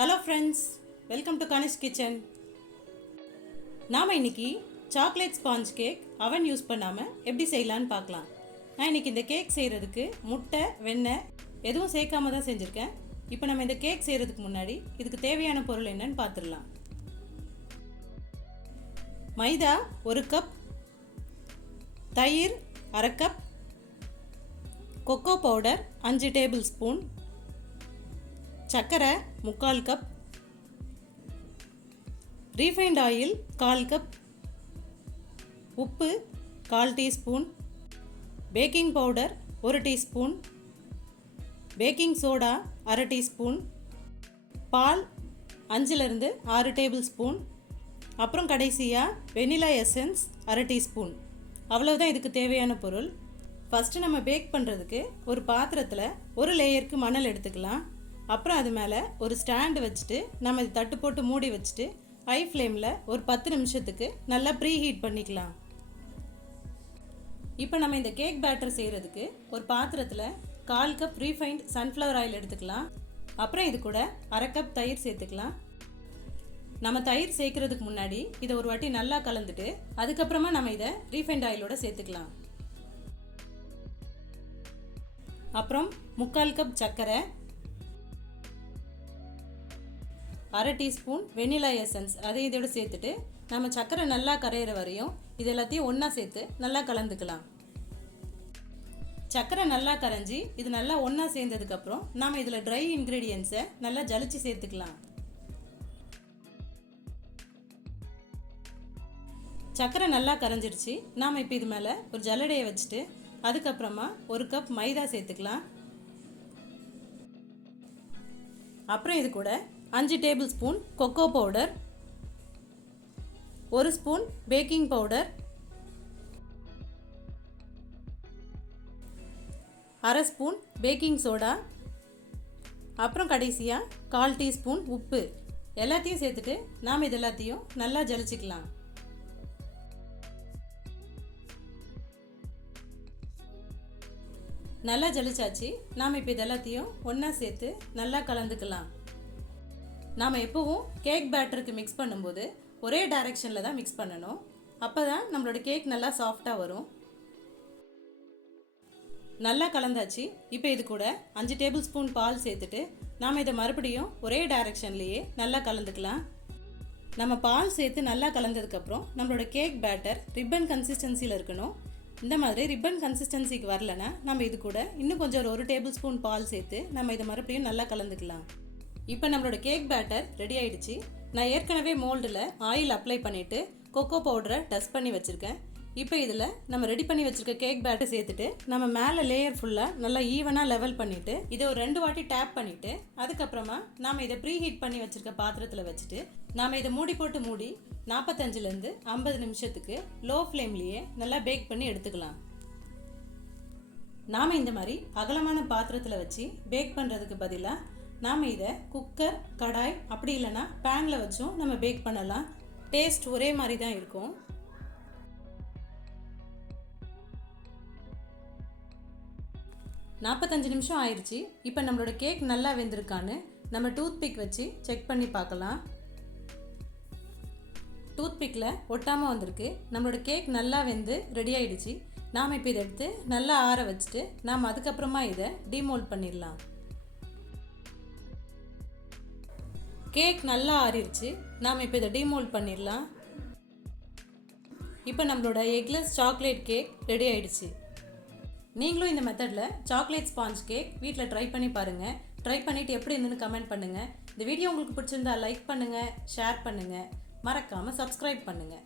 Hello friends, welcome to kanishk kitchen. நாம் இன்றைக்கி chocolate sponge cake அவன் யூஸ் பண்ணாமல் எப்படி செய்யலான்னு பார்க்கலாம். நான் இன்றைக்கி இந்த கேக் செய்கிறதுக்கு முட்டை, வெண்ணெய் எதுவும் சேர்க்காம தான் செஞ்சுருக்கேன். இப்போ நம்ம இந்த கேக் செய்கிறதுக்கு முன்னாடி இதுக்கு தேவையான பொருள் என்னன்னு பார்த்துடலாம். மைதா 1 கப், தயிர் 1/2 cup, cocoa powder 5 tablespoon, சர்க்கரை 3/4 கப், ரீஃபைண்ட் ஆயில் 1/4 கப், உப்பு 1/4 teaspoon, baking powder 1 teaspoon, baking soda 1/2 teaspoon, பால் 5லிருந்து 6 டேபிள் ஸ்பூன், அப்புறம் கடைசியாக வெனிலா எசன்ஸ் 1/2 டீஸ்பூன். அவ்வளோதான் இதுக்கு தேவையான பொருள். ஃபஸ்ட்டு நம்ம பேக் பண்ணுறதுக்கு ஒரு பாத்திரத்தில் ஒரு லேயருக்கு மணல் எடுத்துக்கலாம். அப்புறம் அது மேலே ஒரு ஸ்டாண்டு வச்சுட்டு நம்ம இது தட்டு போட்டு மூடி வச்சுட்டு ஹை ஃப்ளேமில் ஒரு 10 நிமிஷத்துக்கு நல்லா ப்ரீ ஹீட் பண்ணிக்கலாம். இப்போ நம்ம இந்த கேக் பேட்டர் செய்கிறதுக்கு ஒரு பாத்திரத்தில் 1/4 கப் ரீஃபைண்ட் சன்ஃப்ளவர் ஆயில் எடுத்துக்கலாம். அப்புறம் இது கூட 1/2 கப் தயிர் சேர்த்துக்கலாம். நம்ம தயிர் சேர்க்கறதுக்கு முன்னாடி இதை ஒரு வாட்டி நல்லா கலந்துட்டு அதுக்கப்புறமா நம்ம இதை ரீஃபைண்ட் ஆயிலோட சேர்த்துக்கலாம். அப்புறம் 3/4 கப் சர்க்கரை, 1/2 டீஸ்பூன் வெனிலா எசன்ஸ் அதை இதோட சேர்த்துட்டு நம்ம சர்க்கரை நல்லா கரையிற வரையும் இது எல்லாத்தையும் ஒன்றா சேர்த்து நல்லா கலந்துக்கலாம். சர்க்கரை நல்லா கரைஞ்சி இது நல்லா ஒன்றா சேர்ந்ததுக்கப்புறம் நாம் இதில் ட்ரை இன்க்ரீடியன்ஸை நல்லா ஜலிச்சு சேர்த்துக்கலாம். சர்க்கரை நல்லா கரைஞ்சிடுச்சு. நாம் இப்போ இது மேலே ஒரு ஜல்லடையை வச்சுட்டு அதுக்கப்புறமா 1 கப் மைதா சேர்த்துக்கலாம். அப்புறம் இது கூட 5 table spoon cocoa powder, 1 spoon baking powder, 1/2 spoon baking soda, அப்புறம் கடைசியாக 1/4 டீஸ்பூன் உப்பு எல்லாத்தையும் சேர்த்துட்டு நாம் இது எல்லாத்தையும் நல்லா ஜலிச்சிக்கலாம். நல்லா ஜலிச்சாச்சு. நாம் இப்போ இது எல்லாத்தையும் ஒன்றா சேர்த்து நல்லா கலந்துக்கலாம். நாம் எப்போவும் கேக் பேட்டருக்கு மிக்ஸ் பண்ணும்போது ஒரே டைரெக்ஷனில் தான் மிக்ஸ் பண்ணணும். அப்போ தான் நம்மளோட கேக் நல்லா சாஃப்டாக வரும். நல்லா கலந்தாச்சு. இப்போ இது கூட 5 டேபிள் ஸ்பூன் பால் சேர்த்துட்டு நாம் இதை மறுபடியும் ஒரே டைரெக்ஷன்லேயே நல்லா கலந்துக்கலாம். நம்ம பால் சேர்த்து நல்லா கலந்ததுக்கப்புறம் நம்மளோட கேக் பேட்டர் ரிப்பன் கன்சிஸ்டன்சியில் இருக்கணும். இந்த மாதிரி ரிப்பன் கன்சிஸ்டன்சிக்கு வரலன்னா நம்ம இது கூட இன்னும் கொஞ்சம் 1 டேபிள் ஸ்பூன் பால் சேர்த்து நம்ம இதை மறுபடியும் நல்லா கலந்துக்கலாம். இப்போ நம்மளோட கேக் பேட்டர் ரெடி ஆகிடுச்சு. நான் ஏற்கனவே மோல்டில் ஆயில் அப்ளை பண்ணிவிட்டு கொக்கோ பவுடரை டஸ்ட் பண்ணி வச்சுருக்கேன். இப்போ இதில் நம்ம ரெடி பண்ணி வச்சுருக்க கேக் பேட்டர் சேர்த்துட்டு நம்ம மேலே லேயர் ஃபுல்லாக நல்லா ஈவனாக லெவல் பண்ணிவிட்டு இதை ஒரு 2 வாட்டி டேப் பண்ணிவிட்டு அதுக்கப்புறமா நாம் இதை ப்ரீ ஹீட் பண்ணி வச்சுருக்க பாத்திரத்தில் வச்சுட்டு நாம் இதை மூடி போட்டு மூடி 45லேருந்து 50 நிமிஷத்துக்கு லோ ஃப்ளேம்லேயே நல்லா பேக் பண்ணி எடுத்துக்கலாம். நாம் இந்த மாதிரி அகலமான பாத்திரத்தில் வச்சு பேக் பண்ணுறதுக்கு பதிலாக நாம் இதை குக்கர், கடாய் அப்படி இல்லைன்னா பேனில் வச்சும் நம்ம பேக் பண்ணலாம். டேஸ்ட் ஒரே மாதிரி தான் இருக்கும். நாற்பத்தஞ்சு நிமிஷம் ஆயிடுச்சு. இப்போ நம்மளோட கேக் நல்லா வெந்திருக்கான்னு நம்ம டூத் பிக் வச்சு செக் பண்ணி பார்க்கலாம். டூத் பிக்கில் ஒட்டாமல் வந்திருக்கு. நம்மளோட கேக் நல்லா வெந்து ரெடி ஆகிடுச்சு. நாம் இப்போ இதை எடுத்து நல்லா ஆற வச்சுட்டு நாம் அதுக்கப்புறமா இதை டிமோல்ட் பண்ணிடலாம். கேக் நல்லா ஆறிடுச்சு. நாம் இப்போ இதை டிமோல்ட் பண்ணிடலாம். இப்போ நம்மளோட எக்லெஸ் சாக்லேட் கேக் ரெடி ஆகிடுச்சு. நீங்களும் இந்த மெத்தடில் சாக்லேட் ஸ்பாஞ்ச் கேக் வீட்டில் ட்ரை பண்ணி பாருங்கள். ட்ரை பண்ணிவிட்டு எப்படி இருந்துன்னு கமெண்ட் பண்ணுங்கள். இந்த வீடியோ உங்களுக்கு பிடிச்சிருந்தா லைக் பண்ணுங்கள், ஷேர் பண்ணுங்கள், மறக்காமல் சப்ஸ்கிரைப் பண்ணுங்கள்.